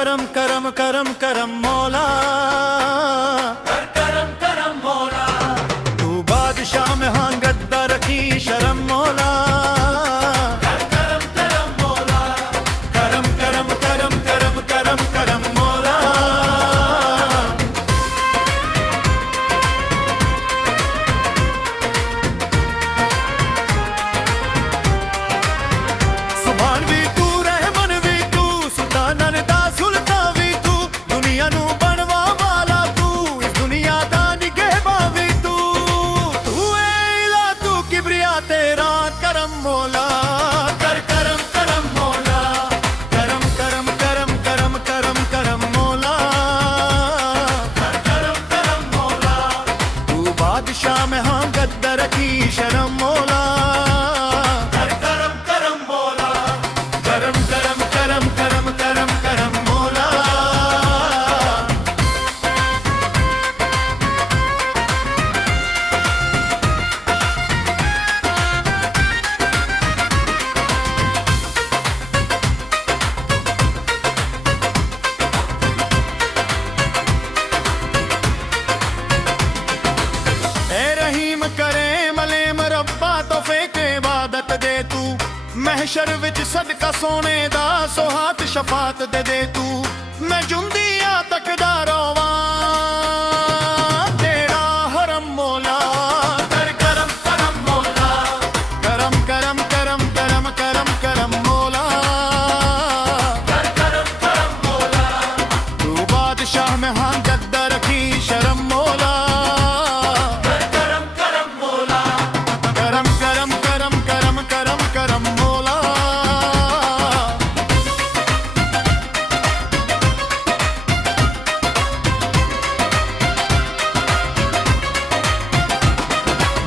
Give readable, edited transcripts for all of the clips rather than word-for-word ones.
करम करम करम करम मौला, कर करम करम मौला। तू बादशाह में हाँ गद्दा रखी शर्म मौला। कर करम करम मौला। करम करम करम करम करम करम मौला। सुभान भी तू, रहमन भी तू, सुल्तानन दा सुल्तान भी तू, दुनिया नू बनवा वाला तू, इस दुनिया दा निगहबा भी तू। तू ए इला, तू किबरिया तेरा करम मौला। कर करम करम मौला, करम करम करम करम करम करम मौला। कर करम करम मौला। तू बादशाह में हाँ गद्दा रखी शर्म मौला। कर करम करम मौला। करम करम करम करम करम करम मौला। ए रहीम करे मलेम रब्बा तोहफे के इबादत दे तू, महशर विच सदका सोने दा सोहात शफात दे तू। मैं जुंदिया तकदा रोवां तेरा हरम मौला। कर करम करम मौला, करम करम करम करम करम करम मौला। कर करम करम मौला। तू बादशाह में हाँ गद्दा रखी शर्म मौला। कर करम करम मौला। करम करम करम करम करम करम मौला।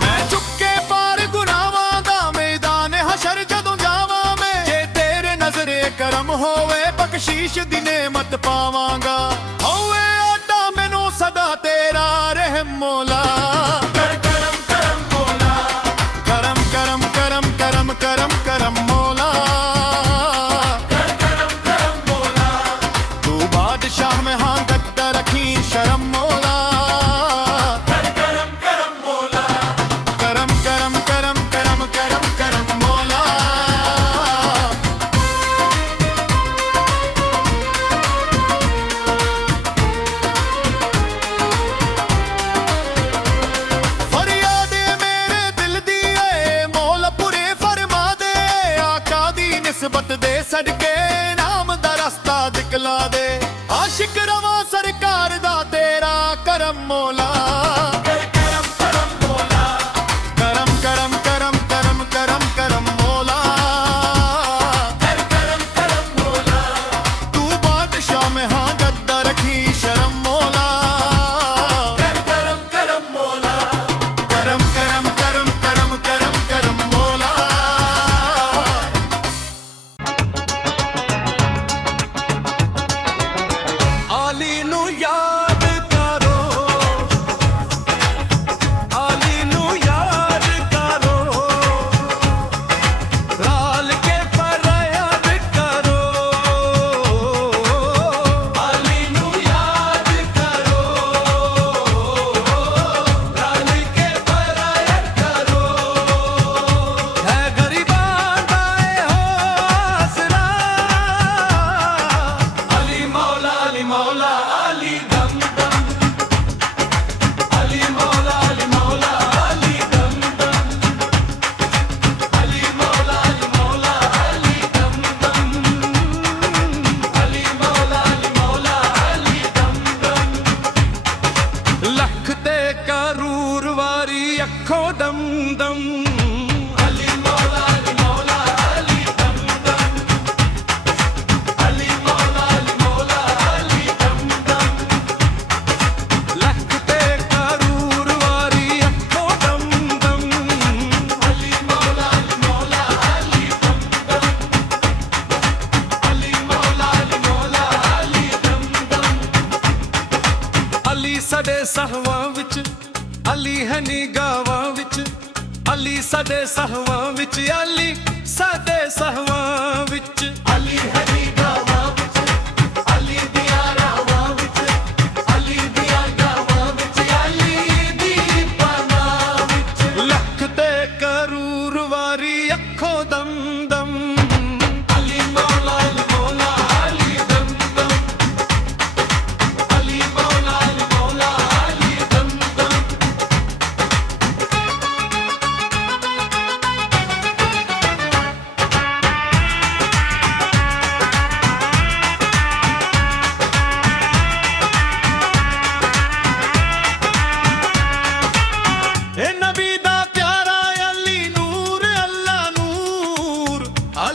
मैं चुके पार गुनाहां दा मैदान हशर जदों जावां मैं, जे तेरे नजरे करम होवे बख्शीश दी नेमत पावांगा। होवे आटा मैनू सदा तेरा रहम मौला। कर करम करम मौला। करम करम करम करम करम करम मौला। कर करम करम मौला। तू बादशाह में हाँ गद्दा रखी शर्म मौला। कर करम करम मौला। करम करम करम करम करम करम मौला। फरियाद मेरे दिल दी है मौला पूरे फरमा दे, आका दी निस्बत दे सदके नाम दा रस्ता दिखला दे। आशिक रवा सरकार दा तेरा करम मौला। कर करम करम मौला। करम करम करम करम करम करम मौला। कर करम करम मौला। तू बादशाह में हाँ गद्दा रखी शर्म मौला। कर करम करम मौला। करम करम करम करम करम करम मौला। आली नू याद करो, आली नू याद करो, लाल के फरियाद करो। अली नू याद करो, लाल के फरियाद करो। है गरीबां दा हो आसरा, अली मौला अली मौला अली दम दम। अली मौला अली मौला अली दम दम। अली मौला अली मौला अली दम दम। अली मौला अली दम दम। लख ते करूर वारी अखों दम दम। अली मौला अली दम दम। अली मौला अली दम दम। लख ते करूर वारी अखों दम दम। अली मौला अली दम दम। अली मौला अली दम दम। अली सदे सहवां विच, अली है निगावां विच, अली सदे सहवां विच, अली सदे सहवां विच। अली हरी गावा विच, अली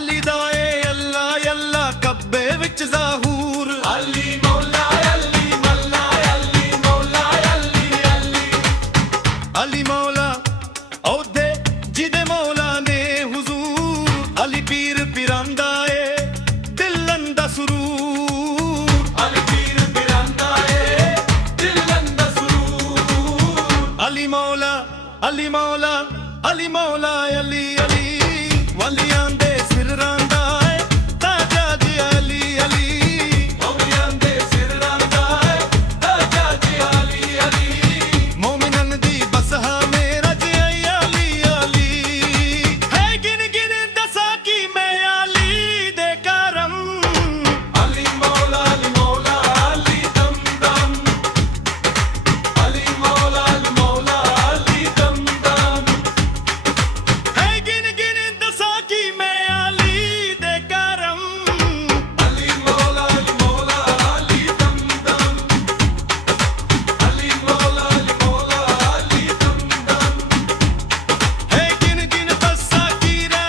अली दाए अल्लाह अल्लाह कब्बे विच ज़हूर अली मौला अली मल्ला अली मौला अली अली अली मौला औदे जिदे मौला ने हुजूर अली पीर पिरांदा ए दिलन दा सुरूर अली पीर पिरांदा ए दिलन दा सुरूर अली मौला अली मौला अली मौला अली अली वलियां दे सिरां दा ए ताजा जी अली अली मौलियां दे सिरां दा ए ताजा जी अली अली मोमिनन दी बसहा मेरा जी अली अली है गिन गिन दसा की मैं अली दे करम अली मौला अली दम दम अली मौला अली दम दम है गिन गिन दसा की मैं अली दे करम अली मौला अली दम दम अली मौला अली दम दम है गिन गिन दसा की रे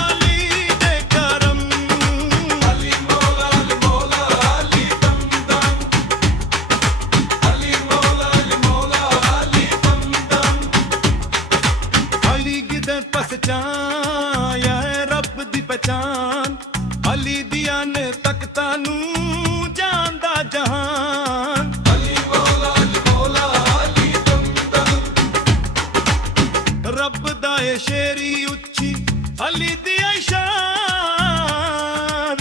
अली दे करम अली मौला अली दम दम अली मौला अली दम दम अली गिदे पहचान या रब दी पहचान अली दिया ने तख्ता नू जानदा जहान अली मौला अली दम दम रब दा ए शेरी उच्ची अली दी ऐ शान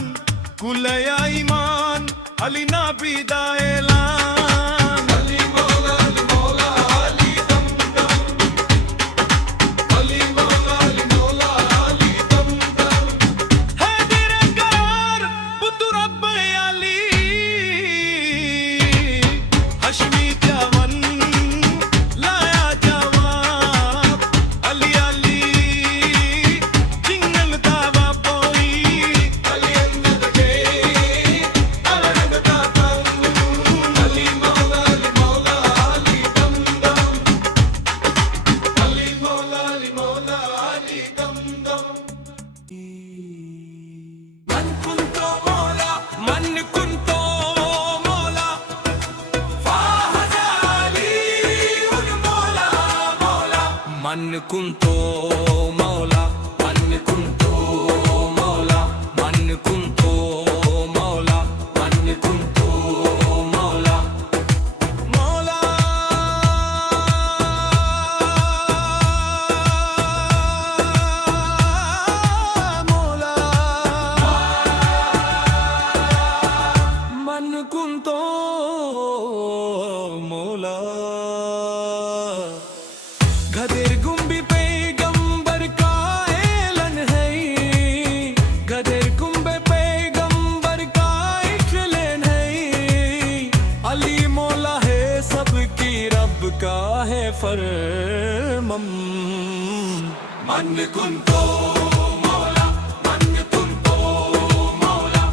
कुलया ईमान अली नाबी दा ऐलान अली मौला अली दम दम अली मौला अली दम दम है तेरे करार पुत्र रब अली हशमी जवन लाया जवाब अली अली जिंगल दावा बोई अली अंगद के अलग दा तंग अली मौला अली दम दम अली मौला अली दम दम मन कुंतो मौला फाहजाली उन मौला मौला मन कुंतो मौला मन कुंतो मौला मन कुंतो मौला मन कुंतो मौला मौला मौला मन कुंतो मौला गदेर गुम्बी पैगंबर का ऐलन है गदेर गुम्बे पैगंबर का इक्लेन है अली मौला है सबकी रब का है फरमम मन कुंतो मौला मन कुंतो मौला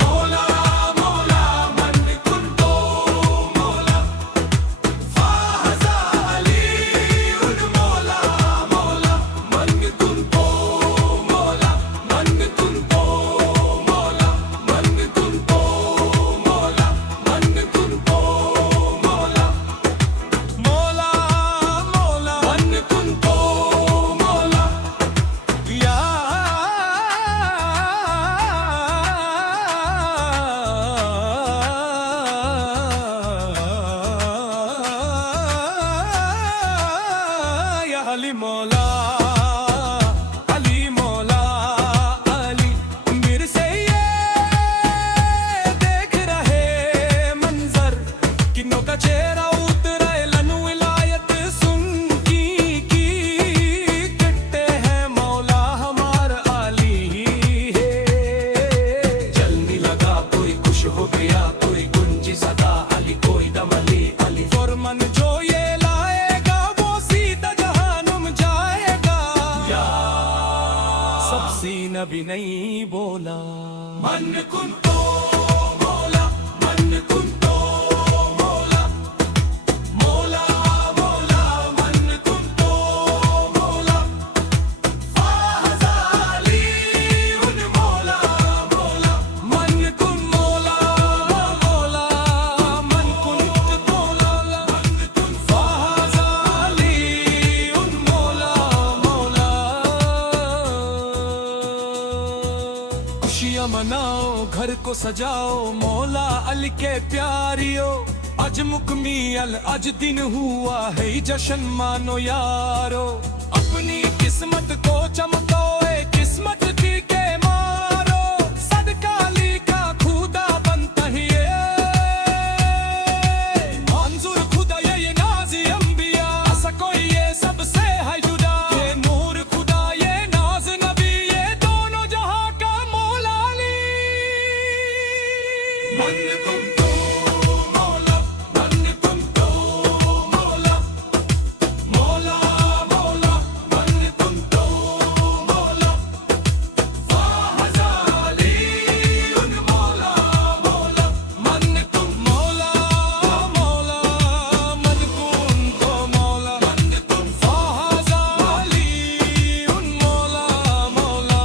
मौला मौला मन कुंतो मौला फाहजाली उन मौला मौला मन कुंतो मौला मन कुंतो मौला मन कुंतो मौला मन कुंतो मौला मौला मौला मन कुंतो मौला या या अली मौला अली मौला अली मेरे से ये देख रहे मंजर किन्नों का चेहरा उतरा लनु विलायत सुन की कट्टे हैं मौला हमार अली है जलने लगा कोई खुश हो गया कोई गुंजी सदा अली कोई दम अली फरमान जो ये लाएगा वो सीधा जहानुम जाएगा या सबसे नबी नहीं बोला मन कुंतो मौला मन कुंतो मौला मौला मौला मन कुंतो मौला फाहजाली खुशियां मनाओ, घर को सजाओ, मौला अली के प्यारियो। अज मुकमी अल अज दिन हुआ है जश्न मानो यारो। अपनी किस्मत को चमकाओ, किस्मत दी के मारो। सदका अली का खुदा बनता ही मंजूर खुदा ये नाज़ी अंबिया। ऐसा कोई ये सबसे है जुदा। ये नूर खुदा ये नाज नबी, ये दोनों जहां का मौला अली। मन तुम तो मौला, मन तुम तो मौला, मौला मौला, मन तुम तो मौला। फाहज़ाली उन मौला मौला, मन तुम मौला मौला, मन तुम तो मौला, मन तुम फाहज़ाली उन मौला मौला।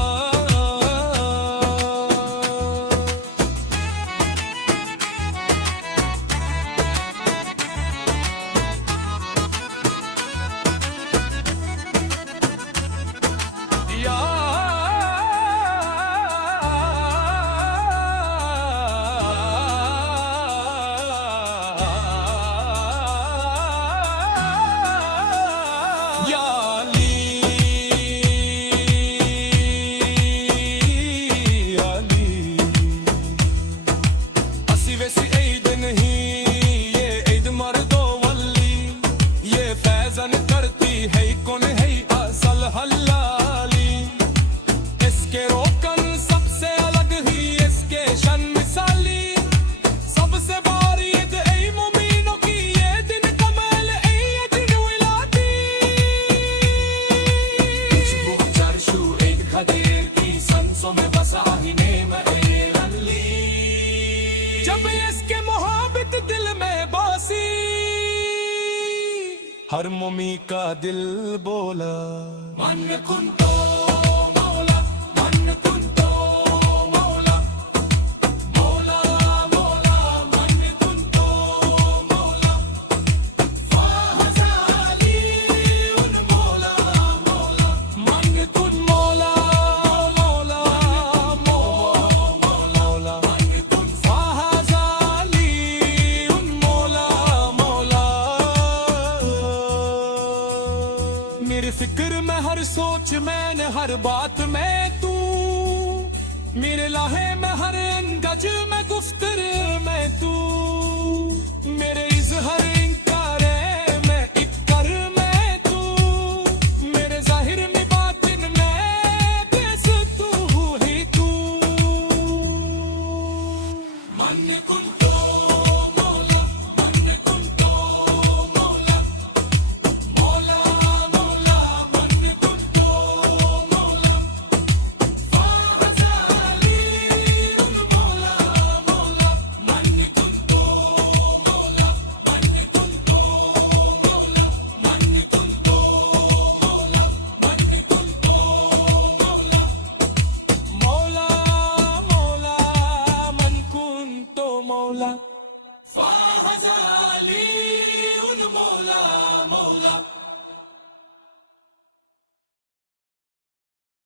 या या अली, अली असी वैसी ईद नहीं, ये ईद मर्दो वली। ये फैजन करती है कौन है असल हलाली। इसके रोकन सबसे अलग ही इसके शन मिसाली। सबसे बारी ईद ऐ मोमिनों की, ये दिन कमाल ऐ ये दिन विलादी। खुशबू चरशू ईद खदीर की, संसों में बसा ही नेम ऐ अली। जब इसके मोहब्बत दिल में बासी, हर मोमी का दिल बोला मन कुन तो मौला, मन कुन तो मौला, मौला मौला, मन कुन तो मौला। फाहज़ाली उन मौला मौला, मन कुन मौला मौला, मौला मन कुन फाहज़ाली उन मौला मौला। मेरी फिक्र में हर सोच में न हर बात में तू, मेरे लाहे में हर गज में गुफ्तर में तू। मेरे इज़हार इंकारे में इक्कर में तू, मेरे जाहिर में बातिन में किस तू ही तू। मन कुन तो मौला, मन कुन तो मौला, मौला मौला, मन कुन तो मौला। फाहज़ाली उन मौला मौला, मन कुन तो मौला, मन कुन तो मौला, मन कुन तो मौला, मन कुन तो मौला। मौला मौला, मन कुन तो मौला।